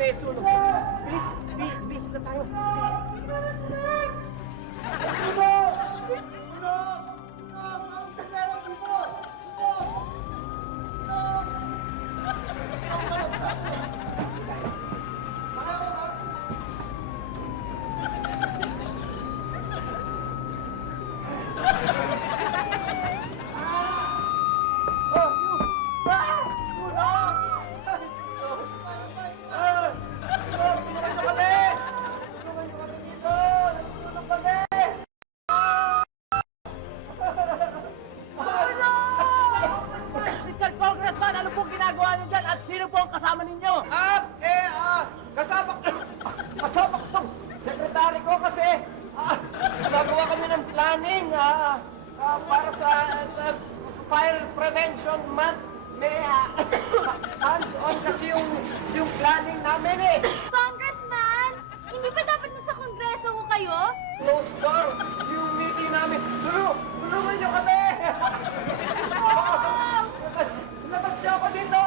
may sunog. Bilis, bilis na tayo. Bilis. Mr. Congressman, ano pong ginagawa niyo dyan? At sino po ang kasama ninyo? Kasama ko. Sekretary ko kasi gagawa kami ng planning para sa fire prevention month. May hands-on kasi yung planning namin eh. Congressman, hindi ba dapat nasa kongreso ko kayo? Close door, yung meeting namin. Tulungan niyo kami! Labas niyo ako dito!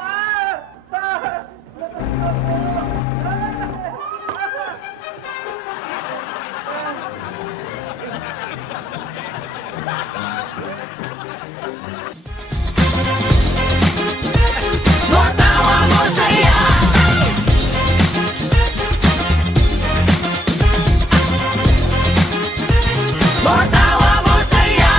Labas niyo ako! Matawa mo saya. Matawa mo saya.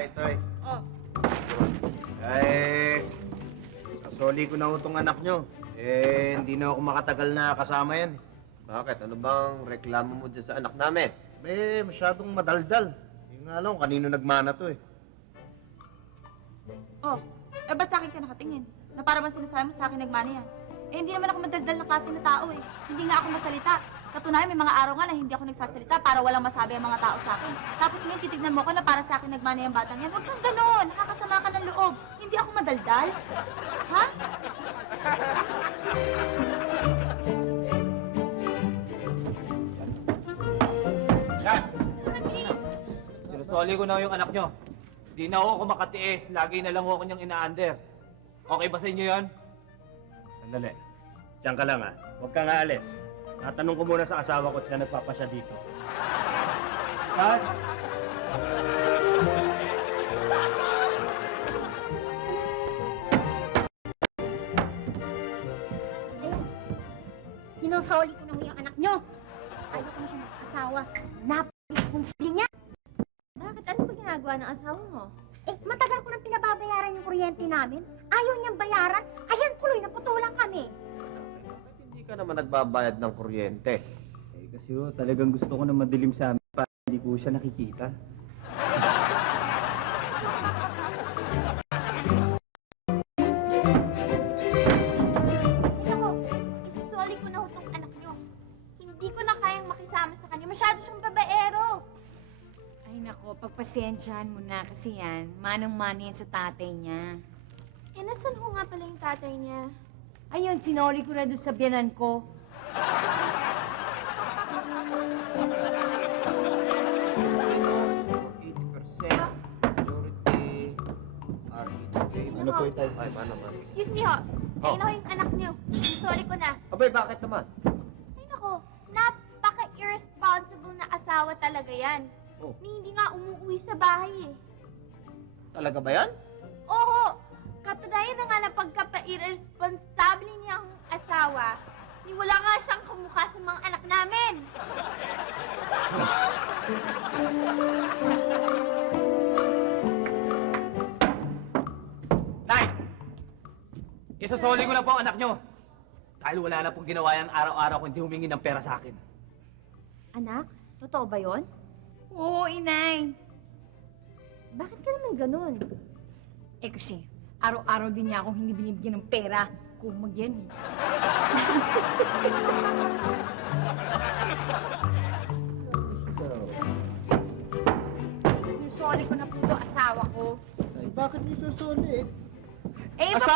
Ay, Toy. Oh. Kasoli ko na itong anak nyo. Hindi na ako makatagal na kasama yan. Bakit? Ano bang reklamo mo dyan sa anak namin? Masyadong madaldal. Yung nga lang, kanino nagmana to eh. Oh, ba't sa akin ka nakatingin? Na para bang sinasabi mo sa akin nagmana yan? Hindi naman ako madaldal na klase na tao eh. Hindi nga ako masalita. Katunayan, may mga araw nga na hindi ako nagsasalita para walang masabi ang mga tao sa akin. Tapos ngayon, titignan mo ko na para sa akin nagmana yung batang yan. Huwag kang ganon. Nakakasama ka ng loob. Hindi ako madaldal. Ha? Yan! Sinusoli ko na yung anak nyo. Di na ako makatiis. Lagi na lang ako niyang ina-under. Okay ba sa inyo yan? Sandali. Diyan ka lang Huwag kang aalis. Tatanong ko muna sa asawa ko at siya nagpapasya dito. Kat! Sinusoli ko na mo yung anak nyo. Ayaw ko na siya mag-asawa. Napaka-responsibly niya. Bakit? Ano ba ginagawa ng asawa mo? Matagal ko nang pinababayaran yung kuryente namin. Ayaw niyang bayaran. Ayan, tuloy na putulan kami. Bakit hindi ka naman nagbabayad ng kuryente? Kasi talagang gusto ko na madilim sa amin para hindi ko siya nakikita. Ako, isusoli ko na ho tong anak nyo. Hindi ko na kayang makisama sa kanya. Masyado siyang babaero. Ay nako, pagpasensyahan mo na kasi yan, manang-mani yan sa tatay niya. Nasaan ho nga pala yung tatay niya? Ayun, sinoli ko na doon sa biyanan ko. Majority are in favor. Ano po ito? Ay, paano man? Excuse me ho. Oh. Ayun ho yung anak niyo. Sorry ko na. Abay, bakit naman? Ay nako, Napaka-irresponsible na asawa talaga yan. Oh. Ni hindi nga umuwi sa bahay eh. Talaga ba yan? Oo, katunayan na nga na pagkapa-irresponsable niyang asawa, ni wala nga siyang kamukha sa mga anak namin. Nay! Isasoli ko na po ang anak nyo. Dahil wala na pong ginawa yan araw-araw kung hindi humingi ng pera sa akin. Anak, totoo ba yon? Oo, inay. Bakit ka naman ganun? Eh kasi, araw-araw din niya akong hindi binibigyan ng pera. Kumag yan eh. Sinusoli ko na po ito, asawa ko. Ay, bakit niyo susuli? Eh,